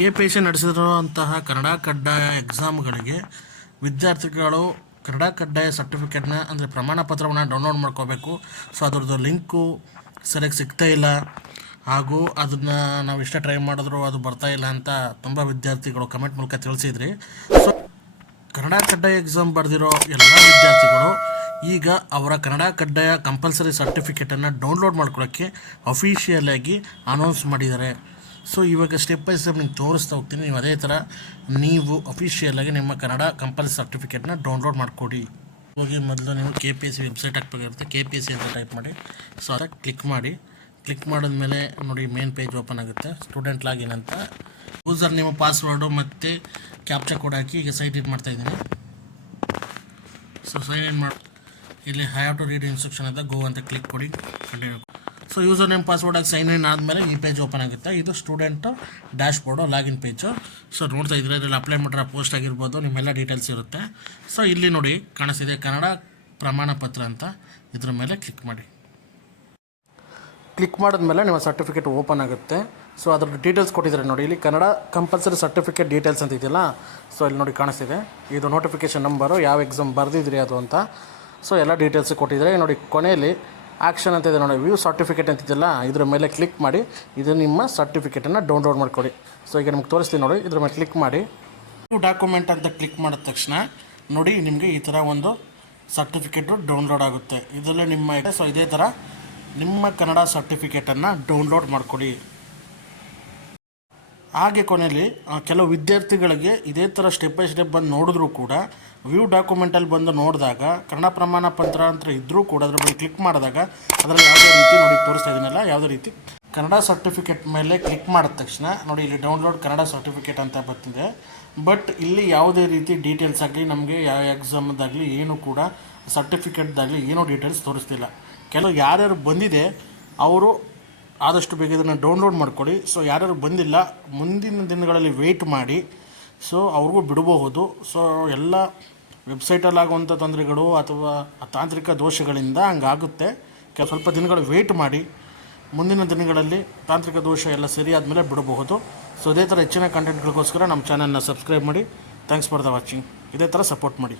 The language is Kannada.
ಕೆ ಪಿ ಸಿ ನಡೆಸಿರುವಂತಹ ಕನ್ನಡ ಕಡ್ಡಾಯ ಎಕ್ಸಾಮ್ಗಳಿಗೆ ವಿದ್ಯಾರ್ಥಿಗಳು ಕನ್ನಡ ಕಡ್ಡಾಯ ಸರ್ಟಿಫಿಕೇಟ್ನ ಅಂದರೆ ಪ್ರಮಾಣ ಪತ್ರವನ್ನು ಡೌನ್ಲೋಡ್ ಮಾಡ್ಕೋಬೇಕು. ಸೊ, ಅದ್ರದ್ದು ಲಿಂಕು ಸರಿಯಾಗಿ ಸಿಗ್ತಾ ಇಲ್ಲ. ಹಾಗೂ ಅದನ್ನು ನಾವು ಇಷ್ಟ ಟ್ರೈ ಮಾಡಿದ್ರು ಅದು ಬರ್ತಾ ಇಲ್ಲ ಅಂತ ತುಂಬ ವಿದ್ಯಾರ್ಥಿಗಳು ಕಮೆಂಟ್ ಮೂಲಕ ತಿಳಿಸಿದ್ರಿ. ಸೊ, ಕನ್ನಡ ಕಡ್ಡಾಯ ಎಕ್ಸಾಮ್ ಬರೆದಿರೋ ಎಲ್ಲ ವಿದ್ಯಾರ್ಥಿಗಳು ಈಗ ಅವರ ಕನ್ನಡ ಕಡ್ಡಾಯ ಕಂಪಲ್ಸರಿ ಸರ್ಟಿಫಿಕೇಟನ್ನು ಡೌನ್ಲೋಡ್ ಮಾಡ್ಕೊಳ್ಳೋಕ್ಕೆ ಅಫಿಷಿಯಲ್ ಆಗಿ ಅನೌನ್ಸ್ ಮಾಡಿದ್ದಾರೆ. ಸೊ ಇವಾಗ ಸ್ಟೆಪ್ ಬೈ ಸ್ಟೆಪ್ ನಿಮ್ಗೆ ತೋರಿಸ್ತಾ ಹೋಗ್ತೀನಿ. ನೀವು ಅದೇ ಥರ ನೀವು ಅಫಿಷಿಯಲಾಗಿ ನಿಮ್ಮ ಕನ್ನಡ ಕಂಪಲ್ಸರಿ ಸರ್ಟಿಫಿಕೇಟ್ನ ಡೌನ್ಲೋಡ್ ಮಾಡಿಕೊಡಿ. ಹೋಗಿ ಮೊದಲು ನೀವು K P S C website ಹಾಕ್ಬೇಕಾಗಿರುತ್ತೆ K P S C ಅಂತ ಟೈಪ್ ಮಾಡಿ. ಸೊ ಅದಕ್ಕೆ ಕ್ಲಿಕ್ ಮಾಡಿ. ಕ್ಲಿಕ್ ಮಾಡಿದ್ಮೇಲೆ ನೋಡಿ ಮೇನ್ ಪೇಜ್ ಓಪನ್ ಆಗುತ್ತೆ. ಸ್ಟೂಡೆಂಟ್ ಲಾಗಿನ್ ಅಂತ. ಯೂಸರ್ ನಿಮ್ಮ ಪಾಸ್ವರ್ಡು ಮತ್ತು ಕ್ಯಾಪ್ಚಾ ಕೋಡ್ ಹಾಕಿ ಈಗ ಸೈಟ್ ಇನ್ ಮಾಡ್ತಾ ಇದ್ದೀನಿ. ಸೊ ಸೈನ್ ಇನ್ ಮಾಡಿ ಇಲ್ಲಿ ಹ್ಯಾವ್ ಟು ರೀಡ್ ಇನ್ಸ್ಟ್ರಕ್ಷನ್ ಅಂತ ಗೋ ಅಂತ ಕ್ಲಿಕ್ ಕೊಡಿ. Continue so user name password ಆಗಿ ಸೈನ್ ಇನ್ ಆದಮೇಲೆ ಈ ಪೇಜ್ ಓಪನ್ ಆಗುತ್ತೆ. ಇದು student dashboard login page so ನೋಡ್ತಾ ಇದ್ರೆ ಇದರಲ್ಲಿ ಅಪ್ಲೈ ಮಾಡಿರೋ ಪೋಸ್ಟ್ ಆಗಿರ್ಬೋದು, ನಿಮ್ಮೆಲ್ಲ ಡೀಟೇಲ್ಸ್ ಇರುತ್ತೆ. ಸೊ ಇಲ್ಲಿ ನೋಡಿ ಕಾಣಿಸಿದೆ ಕನ್ನಡ ಪ್ರಮಾಣ ಪತ್ರ ಅಂತ. ಇದ್ರ ಮೇಲೆ ಕ್ಲಿಕ್ ಮಾಡಿ. ಕ್ಲಿಕ್ ಮಾಡಿದ್ಮೇಲೆ ನಿಮ್ಮ ಸರ್ಟಿಫಿಕೇಟ್ ಓಪನ್ ಆಗುತ್ತೆ. ಸೊ ಅದ್ರ ಡೀಟೇಲ್ಸ್ ಕೊಟ್ಟಿದ್ದಾರೆ ನೋಡಿ. ಇಲ್ಲಿ ಕನ್ನಡ ಕಂಪಲ್ಸರಿ ಸರ್ಟಿಫಿಕೇಟ್ ಡೀಟೇಲ್ಸ್ ಅಂತ ಇದೆಯಲ್ಲ ಸೊ ಇಲ್ಲಿ ನೋಡಿ ಕಾಣಿಸ್ತಿದೆ. ಇದು ನೋಟಿಫಿಕೇಷನ್ ನಂಬರು ಯಾವ ಎಕ್ಸಾಮ್ ಬರೆದಿದ್ರಿ ಅದು ಅಂತ. ಸೊ ಎಲ್ಲ ಡೀಟೇಲ್ಸ್ ಕೊಟ್ಟಿದ್ದಾರೆ. ನೋಡಿ, ಕೊನೆಯಲ್ಲಿ ಆ್ಯಕ್ಷನ್ ಅಂತ ಇದೆ ನೋಡಿ, ವ್ಯೂ ಸರ್ಟಿಫಿಕೇಟ್ ಅಂತಿದ್ದಲ್ಲ ಇದ್ರ ಮೇಲೆ ಕ್ಲಿಕ್ ಮಾಡಿ, ಇದು ನಿಮ್ಮ ಸರ್ಟಿಫಿಕೇಟನ್ನು ಡೌನ್ಲೋಡ್ ಮಾಡ್ಕೊಳ್ಳಿ. ಸೊ ಈಗ ನಿಮ್ಗೆ ತೋರಿಸ್ತೀನಿ ನೋಡಿ, ಇದ್ರ ಮೇಲೆ ಕ್ಲಿಕ್ ಮಾಡಿ. ಡಾಕ್ಯುಮೆಂಟ್ ಅಂತ ಕ್ಲಿಕ್ ಮಾಡಿದ ತಕ್ಷಣ, ನೋಡಿ ನಿಮಗೆ ಈ ಥರ ಒಂದು ಸರ್ಟಿಫಿಕೇಟು ಡೌನ್ಲೋಡ್ ಆಗುತ್ತೆ. ಇದರಲ್ಲೇ ನಿಮ್ಮ ಸೊ ಇದೇ ಥರ ನಿಮ್ಮ ಕನ್ನಡ ಸರ್ಟಿಫಿಕೇಟನ್ನು ಡೌನ್ಲೋಡ್ ಮಾಡ್ಕೊಳ್ಳಿ. ಹಾಗೆ ಕೊನೆಯಲ್ಲಿ ಕೆಲವು ವಿದ್ಯಾರ್ಥಿಗಳಿಗೆ ಇದೇ ಥರ ಸ್ಟೆಪ್ ಬೈ ಸ್ಟೆಪ್ ಬಂದು ನೋಡಿದ್ರು ಕೂಡ ವ್ಯೂ ಡಾಕ್ಯುಮೆಂಟಲ್ಲಿ ಬಂದು ನೋಡಿದಾಗ, ಕನ್ನಡ ಪ್ರಮಾಣ ಪತ್ರ ಅಂತ ಇದ್ದರೂ ಕೂಡ ಅದ್ರ ಬಗ್ಗೆ ಕ್ಲಿಕ್ ಮಾಡಿದಾಗ, ಅದರಲ್ಲಿ ಯಾವುದೇ ರೀತಿ ನೋಡಿ ತೋರಿಸ್ತಾ ಇದ್ದೀನಲ್ಲ ಯಾವುದೇ ರೀತಿ ಕನ್ನಡ ಸರ್ಟಿಫಿಕೇಟ್ ಮೇಲೆ ಕ್ಲಿಕ್ ಮಾಡಿದ ತಕ್ಷಣ, ನೋಡಿ ಇಲ್ಲಿ ಡೌನ್ಲೋಡ್ ಕನ್ನಡ ಸರ್ಟಿಫಿಕೇಟ್ ಅಂತ ಬರ್ತಿದೆ. ಬಟ್ ಇಲ್ಲಿ ಯಾವುದೇ ರೀತಿ ಡೀಟೇಲ್ಸ್ ಆಗಲಿ, ನಮಗೆ ಯಾವ ಎಕ್ಸಾಮ್ದಾಗಲಿ ಏನು ಕೂಡ ಸರ್ಟಿಫಿಕೇಟ್ದಾಗಲಿ ಏನೂ ಡೀಟೇಲ್ಸ್ ತೋರಿಸ್ತಿಲ್ಲ. ಕೆಲವು ಯಾರ್ಯಾರು ಬಂದಿದೆ, ಅವರು ಆದಷ್ಟು ಬೇಗ ಇದನ್ನು ಡೌನ್ಲೋಡ್ ಮಾಡ್ಕೊಳ್ಳಿ. ಸೊ ಯಾರ್ಯಾರು ಬಂದಿಲ್ಲ, ಮುಂದಿನ ದಿನಗಳಲ್ಲಿ ವೆಯ್ಟ್ ಮಾಡಿ. ಸೊ ಅವ್ರಿಗೂ ಬಿಡಬಹುದು. ಸೊ ಎಲ್ಲ ವೆಬ್ಸೈಟಲ್ಲಾಗುವಂಥ ತೊಂದರೆಗಳು ಅಥವಾ ತಾಂತ್ರಿಕ ದೋಷಗಳಿಂದ ಹಂಗಾಗುತ್ತೆ. ಕೆಲ ಸ್ವಲ್ಪ ದಿನಗಳು ವೆಯ್ಟ್ ಮಾಡಿ. ಮುಂದಿನ ದಿನಗಳಲ್ಲಿ ತಾಂತ್ರಿಕ ದೋಷ ಎಲ್ಲ ಸರಿಯಾದ ಮೇಲೆ ಬಿಡಬಹುದು. ಸೊ ಇದೇ ಥರ ಹೆಚ್ಚಿನ ಕಂಟೆಂಟ್ಗಳಿಗೋಸ್ಕರ ನಮ್ಮ ಚಾನಲ್ನ ಸಬ್ಸ್ಕ್ರೈಬ್ ಮಾಡಿ. ಥ್ಯಾಂಕ್ಸ್ ಫಾರ್ ದ ವಾಚಿಂಗ್ ಇದೇ ಥರ ಸಪೋರ್ಟ್ ಮಾಡಿ.